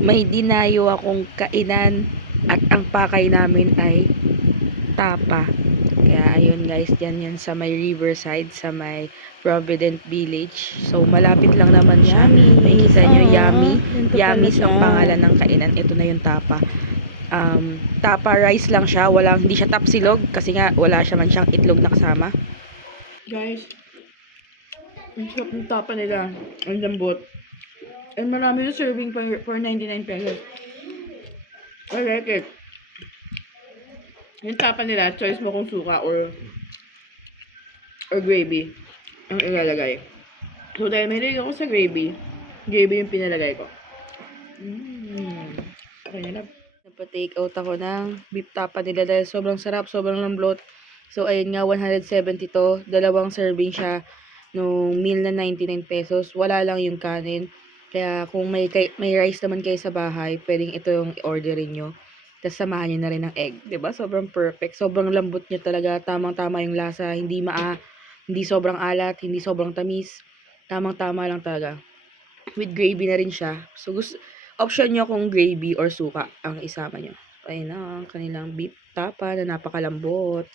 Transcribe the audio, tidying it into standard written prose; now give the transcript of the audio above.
May dinayo akong kainan at ang pakay namin ay tapa. Kaya ayun guys, yan sa may Riverside, sa may Provident Village. So malapit lang naman siya. Makikita nyo, Yummy. Yummy's ang pangalan ng kainan. Ito na yung tapa. Tapa rice lang siya, hindi siya tapsilog kasi nga wala siya man siyang itlog na kasama. Guys, ang sarap ng tapa nila. Ang lambot. And marami yung serving for 99 pesos. I like it. Yung tapa nila, choice mo kung suka or gravy ang ilalagay. So dahil may ako sa gravy yung pinalagay ko. Okay na lang. Napa-take out ako ng beef tapa nila dahil sobrang sarap, sobrang lambot. So ayun nga, 170 to. Dalawang serving siya nung meal na 99 pesos. Wala lang yung kanin. Kaya kung may rice naman kayo sa bahay, pwedeng ito yung i-orderin nyo. Tapos samahan nyo na rin ng egg. 'Di ba? Sobrang perfect. Sobrang lambot niya talaga. Tamang-tama yung lasa. Hindi sobrang alat, hindi sobrang tamis. Tamang-tama lang talaga. With gravy na rin siya. So, option nyo kung gravy or suka ang isama nyo. Ayun na, ang kanilang beef tapa na napakalambot.